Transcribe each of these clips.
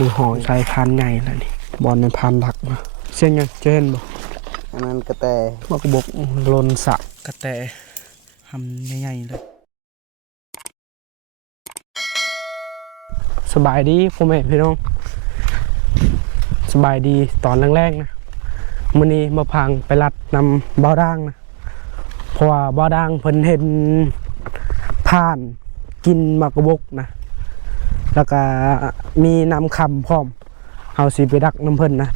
มือห่อใส่พานใหญ่แล้วนี่บอลในพานหลักมาเสียงยังจะเห็นบ่อันนั้นกระแตบกบกลนสะกระแตทำใหญ่ๆเลยสบายดีพ่อแม่พี่น้องสบายดีตอนแรกๆนะมื้อนี้มาพังไปรัดนำบ่อด่างนะเพราะว่าบ่อด่างเพิ่นเห็นผ่านกินมากระบกนะแล้วก็มีน้ำคำพร้อมเอาสิไปดักน้ำเพิ่นนะ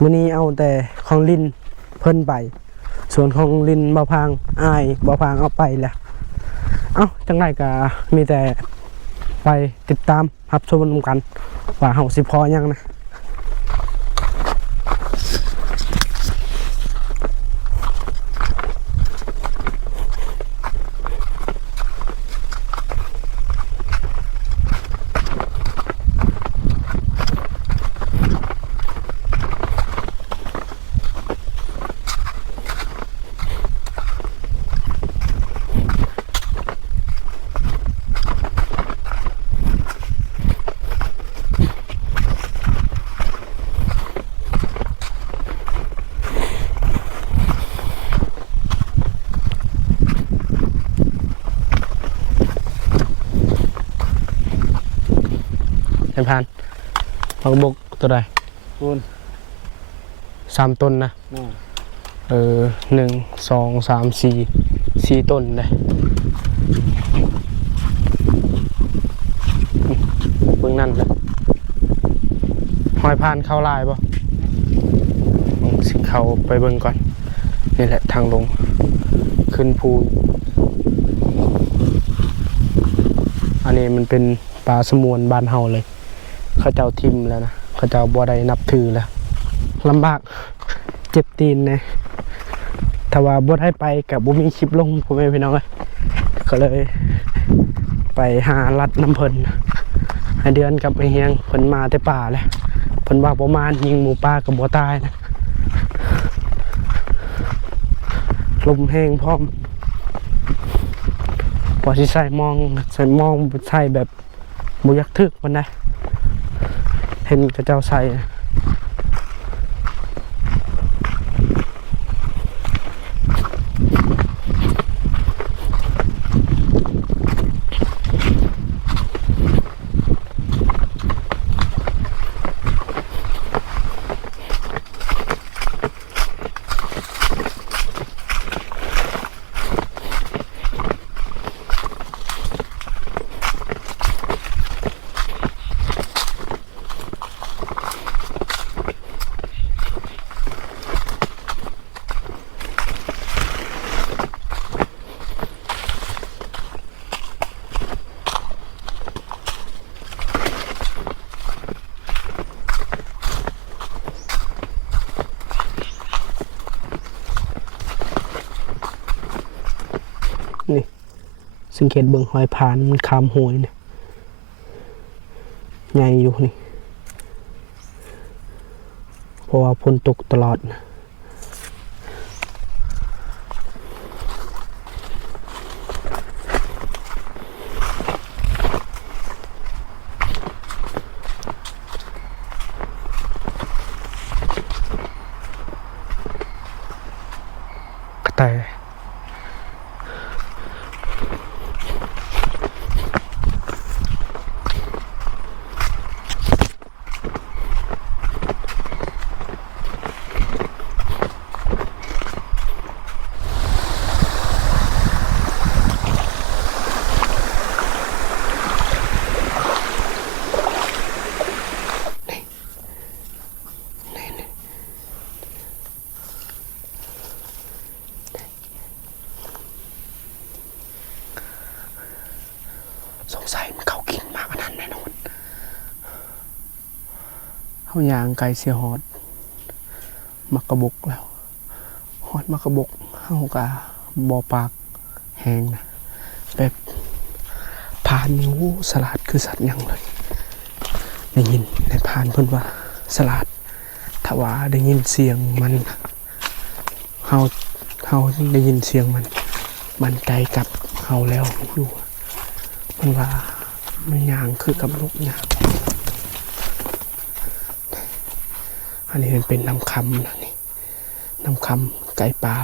มื้อนี้เอาแต่ของลินเพิ่นไปส่วนของลินบ่อพังอ้ายบ่อพังเอาไปแล้วเอ้าจังไรก็มีแต่ไปติดตามรับชมกันว่าเฮาสิพอยังนะเห็นพันผักบกตัวใดคุณ3 ต้นนะ1 2 3 4ต้นเลยเบื้องนั่นเลยหอยพานเข้าลายป่ะสิเข้าไปเบิ่งก่อนนี่แหละทางลงขึ้นภูอันนี้มันเป็นปลาสมวนบ้านเฮาเลยเขาเจ้าทิมแล้วนะเขาเจ้าบัวใดนับถือแล้วลำบากเจ็บตีนนะถ้าว่าบัวได้ไปกับบุมีคลิปลงผมไม่พี่น้องเลยก็เลยไปหาลัดน้ำเพิ่นให้เดือนกับไอเฮียงเพิ่นมาแต่ป่าเลยเพิ่นว่าประมาณยิงหมูป่ากับบัวตายนะลมแห้งพร้อมพอที่ใส่มองใส่แบบบุยักทึกมันได้เห็นกระเจ้าใส่นี่สังเกตเบิ่งหอยพานมันคามหวยเนี่ยใหญ่อยู่นี่เพราะว่าฝนตกตลอดนะกระต่ายสงสัยมันเขากินมากขนาดแน่นอนเขายางไก่เสียหอดมักกระบกแล้วหอดมักกระบกเขากะบ่อปากแห้งนะแบบพานนิ้วสลัดคือสัตว์ยังเลยได้ยินในพานเพิ่นว่าสลัดถ้าว่าได้ยินเสียงมันเขาได้ยินเสียงมันไกลกับเขาแล้วอยู่มันว่ามันยางคือกับลูกยาง นนี้มันเป็นน้ำคำนะนี่น้ำคำไก่ปลา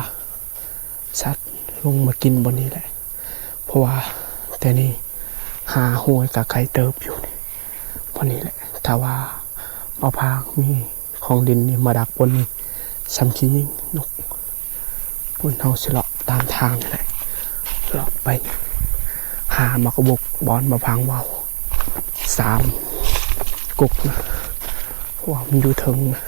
สัตว์ลงมากินบนนี้แหละเพราะว่าแต่นี่หาหวยกับไก่เติบอยู่นี่บนนี้แหละถ้าว่าเอาพางมีของดินนี่มาดักบนนี้ซ้ำขี้ยิ่งนกบนเฮาสิเลาะตามทางนี่แหละเลาะไปหามากระบกบอนมาพังวาว3กุกนะว่ามันอยู่ถึงนะ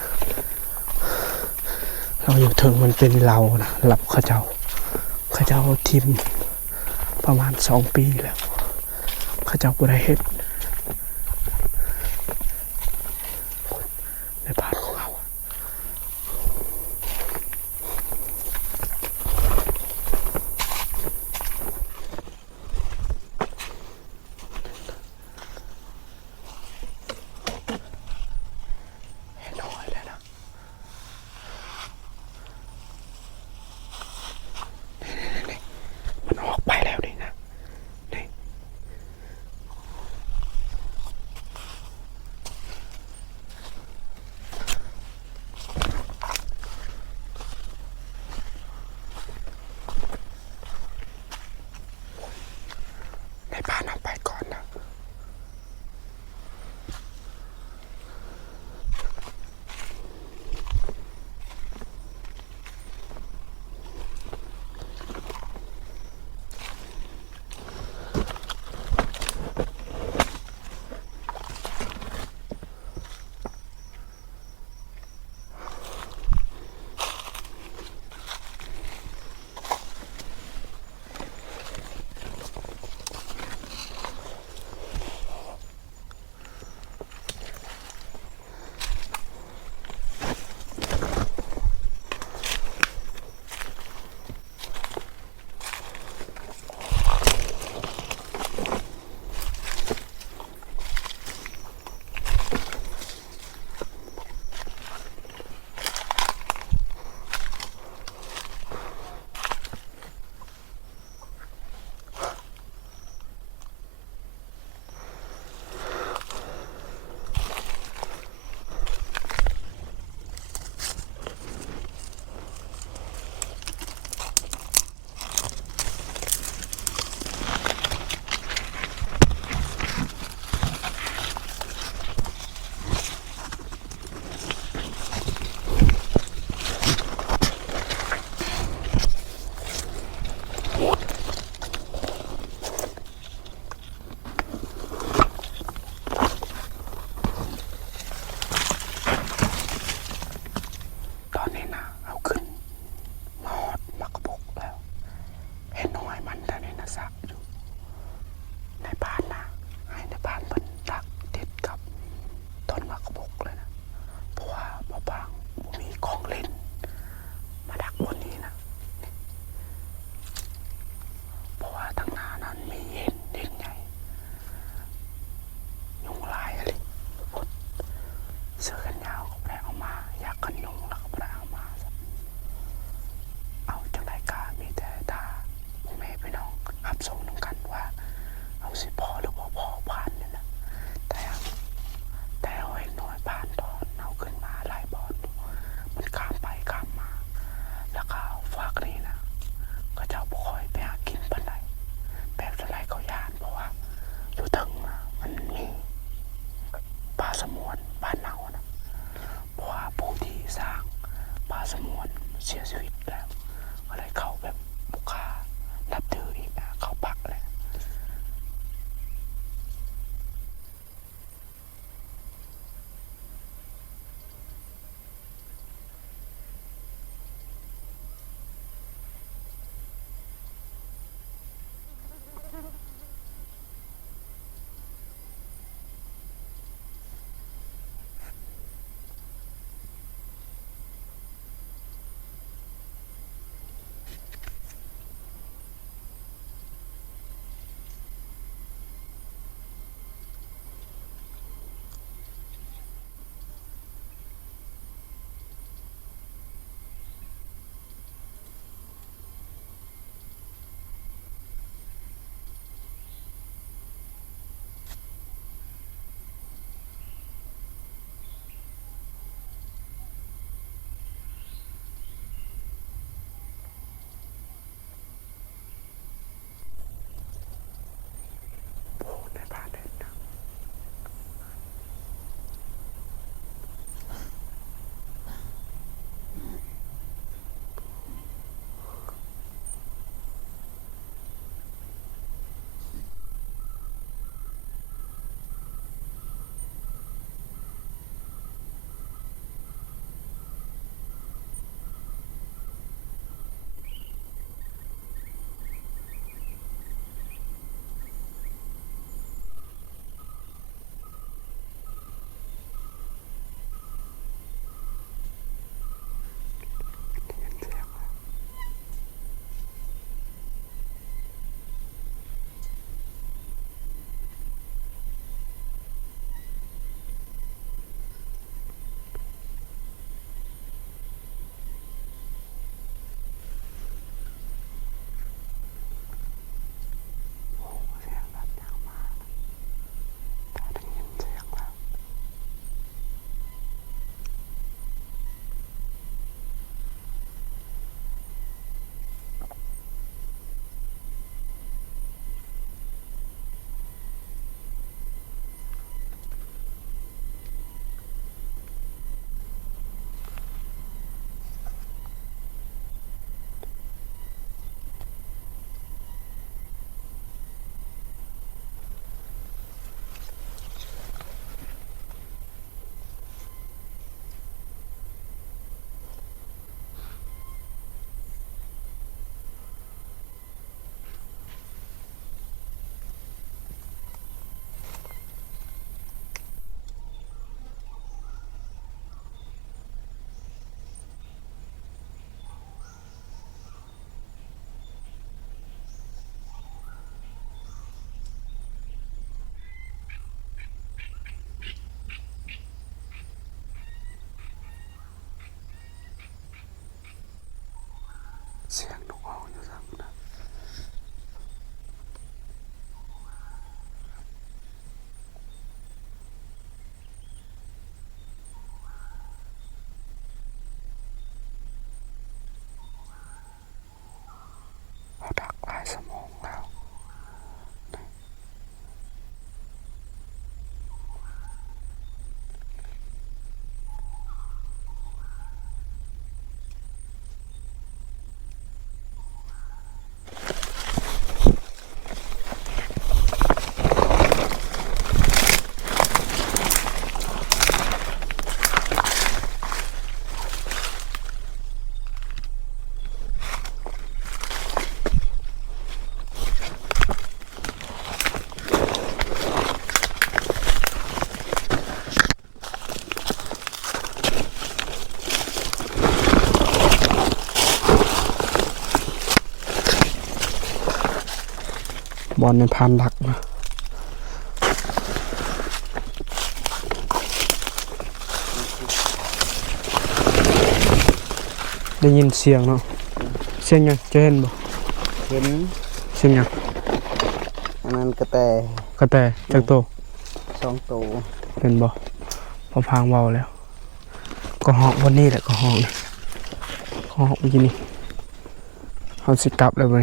เราอยู่ถึงมันเป็นเรานะหลับข้าเจ้าทิมประมาณ2 ปีแล้วข้าเจ้าบ่ได้เฮ็ดในบ้านของเราเห็นน้อยแล้วนะนี่มันออกไปแล้วนี่นะนี่ในบ้านเอาไปก่อนนะตอนนี้นะเอาขึ้นมาหอดมากระบกแล้วเห็นน้อยมันแต่ในนะสักอยู่ในบ้านนะให้ในบ้านเพิ่นดักติดกับต้นมากระบกเลยนะเพราะว่าบ่บางบ่มีของเล่นมาดักบนนี้นะเพราะว่าทางหน้านั้นมีเห็นใหญ่ยุงลายอะไรพดเสื้อกันยาวก็บ่ได้เอามาอยากกันยุงแล้วก็บ่ได้เอามาเอาจังได๋ก็มีแต่ถ้าพ่อแม่พี่น้องรับส่งนำกันว่าเอาสิพอหรือบ่พอผ่านนี่นะแต่เอาเห็นน้อยผ่านตอนเอาขึ้นมาหลายบอนอยู่มันข้ามไปข้ามมาแล้วก็ฝากนี่นะก็เจ้าบ่ค่อยไปหากินปานใดแบบจังไดก็ย่านเพราะว่าอยู่ถึงนะมันมีป่าสงวนบ้านเฮานะเพราะว่าผู้ที่สร้างป่าสงวนเสียชีวิตแล้วก็เลยเข้าแบบบุกค่านับถืออีกนะเข้าปักเลย บอลในพานดักนะได้ยินเสียงเนาะเสียงยังจะเห็นบ่ เห็น เสียงยัง อันนั้นกระแต กระแตจากโต 2 ตัว เห็นบ่พอพางเบาแล้ว ก็เหาะวันนี้แหละก็เหาะนะก็เหาะเมื่อกี้นี่เขาสิกลับเลยไป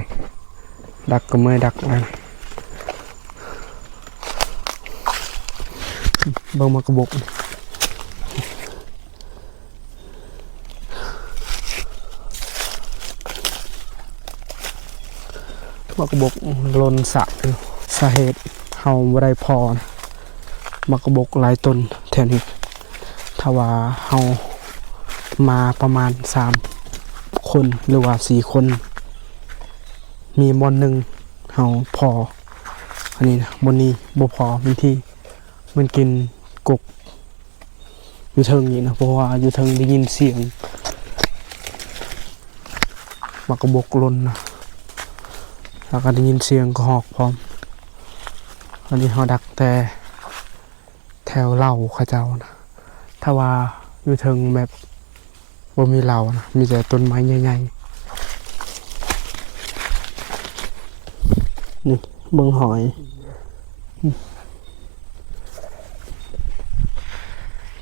ดักก็เมื่อยดักอะไรเบิ่งมากระบอกมากระบอกลนสะอยู่สาเหตุเฮาบ่ได้พอนะมากระบอกหลายต้นแถวนี้ถ้าว่าเฮามาประมาณ3 คนหรือว่า4 คน มีบอนหนึ่งเฮาพออันนี้นะบนนี้บ่พอเป็นที่มันกินกกอยู่เทิงนี้นะเพราะว่าอยู่เทิงได้ยินเสียงมากระบอกลนนะแล้วก็ได้ยินเสียงกระหอกพร้อมอันนี้เฮาดักแต่แถวเหล่าเขาเจ้านะถ้าว่าอยู่เทิงแบบบ่มีเหล่านะมีแต่ต้นไม้ใหญ่ๆนี่เบิ่งหอย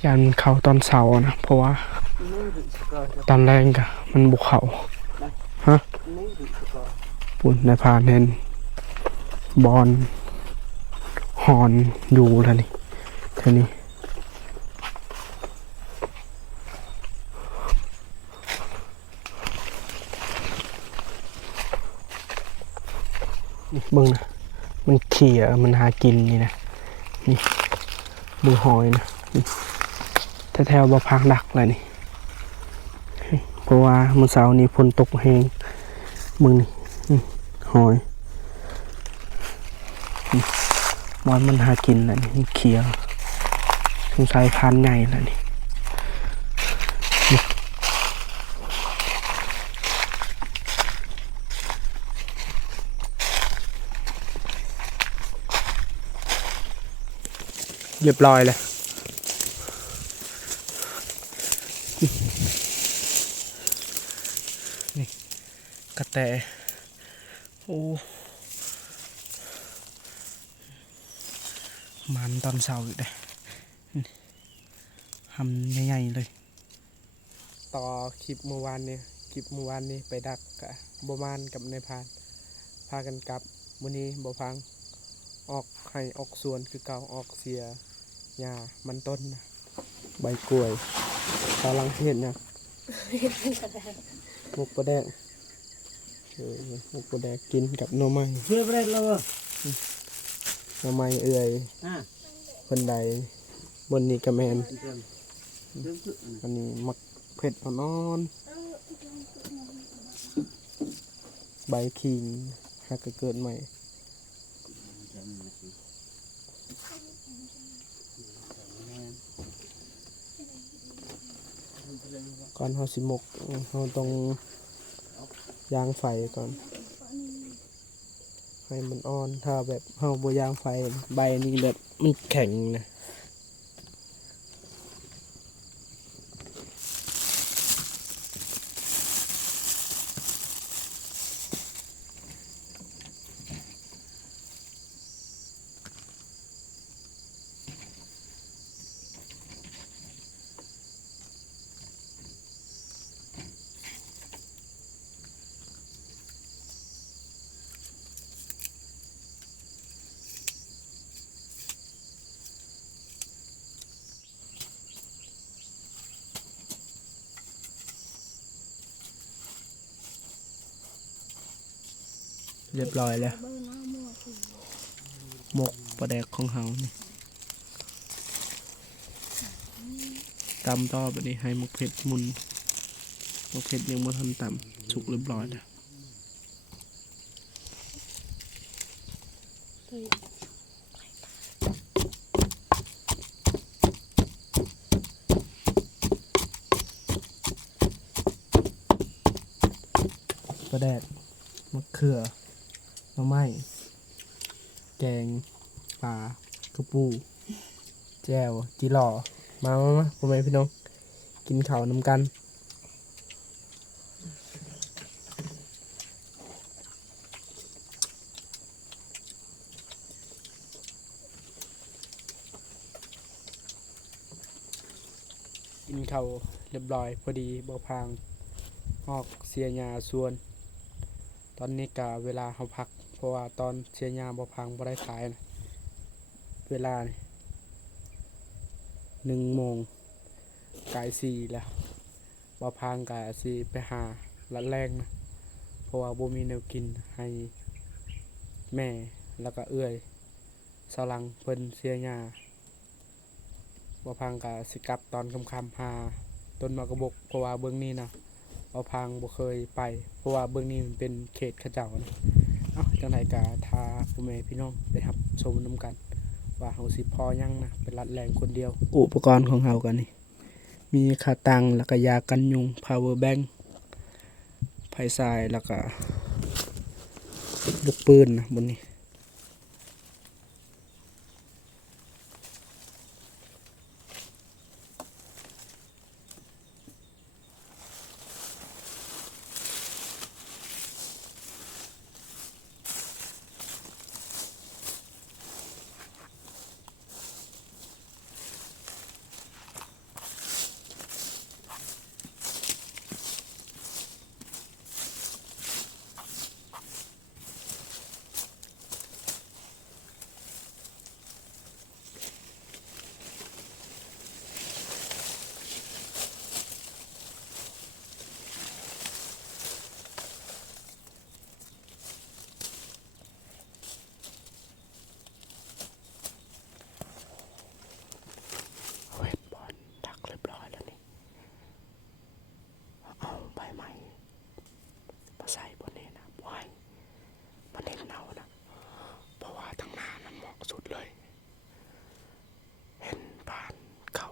ยันเข้าตอนเสาร์นะเพราะว่าตอนแรงกะมันบุกเขาฮะปุ่นในพานเห็นบอลหอนอยู่แล้วนี่เท่านี้นี่เบิ่งนะมันเขี่ยมันหากินนี่นะนี่มือหอยนะแถวๆบ่พังดักเลยนี่เพราะว่าเมื่อเช้านี้ฝนตกแห้งมึงนี่หอยมันหากินแล้วนี่เขี่ยสงสัยพันใหญ่แล้วนี่เรียบร้อยเลยนี่กระแตโอ้มันตอนเช้าอยู่เลยทำใหญ่ๆเลยต่อคลิปเมื่อวานนี้ไปดักกะบมานกับนายพานพากันกลับวันนี้บ่พังออกไข่ออกสวนคือเก่าออกเสียหญ้ามันต้นนะใบกล้วยกำลังเห็นนะมุกปลาแดกมุกปลาแดกกินกับหน่อไม้ เพื่อไปได้แล้ว หน่อไม้เอื่อยคนใดบนนี้กระแมนอันนี้มักเผ็ดอ่อนใบขิงหากเกิดใหม่ก่อนเฮาสิหมกเฮาต้องย่างไฟก่อนให้มันอ่อนถ้าแบบเฮาบ่ย่างไฟใบนี้แบบมันแข็งนะเรียบร้อยแล้วหมกปลาแดกของเฮานี่ตำต่อไปนี้ให้หมกเผ็ดมุนหมกเผ็ดยังบ่ทันตำสุกเรียบร้อยแล้วปลาแดกมะเขือหน่อไม้ แกงปลากระปูแจ่วจีหล่อมาพ่อแม่พี่น้องกินข้าวนำกันกินข้าวเรียบร้อยพอดีบ่พางออกเสียหญ้าสวน ตอนนี้กะเวลาเขาพักเพราะว่าตอนเสียหญ้าบ่พังบ่ได้ขายนะเวลา1 โมงกาย4แล้วบ่พังกะสิไปหาลัดแรงนะเพราะว่าบ่มีแนวกินให้แม่แล้วก็เอื้อยสลังเพิ่นเสียหญ้าบ่พังกะสิกลับตอนค่ำๆหาต้นมะกะบกเพราะว่าเบื้องนี้นะบ่พังบ่เคยไปเพราะว่าเบื้องนี้มันเป็นเขตเขาเจ้านะจังไดกะทาพ่อแม่พี่น้องไปรับชมนํกันว่าเฮาสิพอยังนะเป็นรัดแรงคนเดียวอุปกรณ์ของเฮากันนี่มีขาตังแล้วก็ยากันยุง power bank ไฟฉายแล้วก็ลูกปืนนะบนนี้ใส่บนนี้นะไว้มันเด่นเนานะเพราะว่าทางหน้านั้นเหมาะสุดเลยเห็นบ้านเขา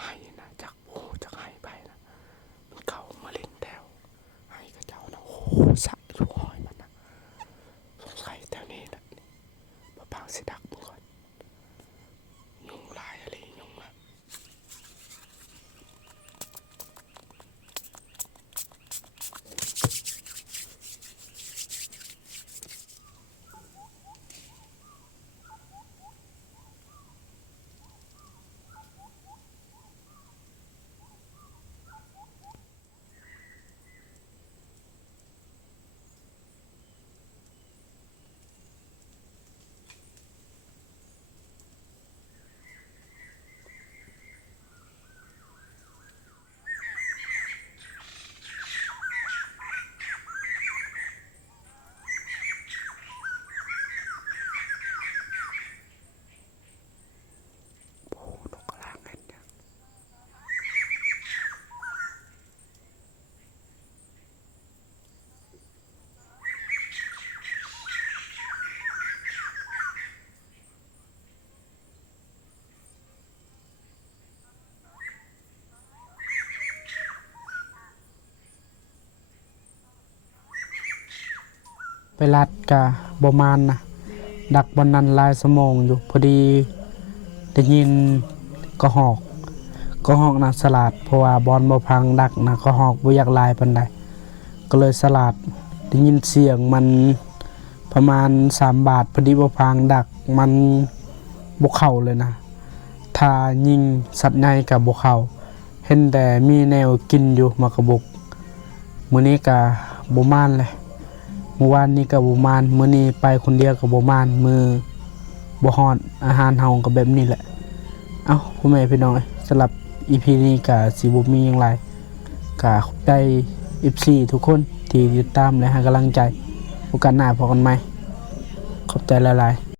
ให้นะจากโอ้จากให้ไปนะมันเขามาเล่นแถวให้กับเจ้านะโอ้สักอยู่ห้อยมันนะสงสัยแถวนี้นะพระบางสิดักมึงก่อนยุงลายอะไรยุงมาไปลัดกะบมานนะดักบนนั้นลายสมองอยู่พอดีได้ยินก็หอกนะสลัดเพราะว่าบอลบ่พังดักนะก็หอกบ่อยากลายปานใดก็เลยสลัดได้ยินเสียงมันประมาณ3 บาทพอดีบ่พังดักมันบ่เข้าเลยนะถ้ายิงสัตว์ใหญ่กับบ่เข้าเห็นแต่มีแนวกินอยู่มากระบกมื้อนี้ก็บ่มานเลยเมื่อวานนี้ก็บ่มานมื้อนี้ไปคนเดียวก็บ่มานมือบ่ฮอดอาหารเฮาก็แบบนี้แหละเอ้าพ่อแม่พี่น้องสำหรับ EP นี้ก็สิบ่มีหยังหลายก็ขอบใจ FC ทุกคนที่ติดตามและให้กำลังใจโอกาสหน้าพบกันใหม่ขอบใจหลายๆ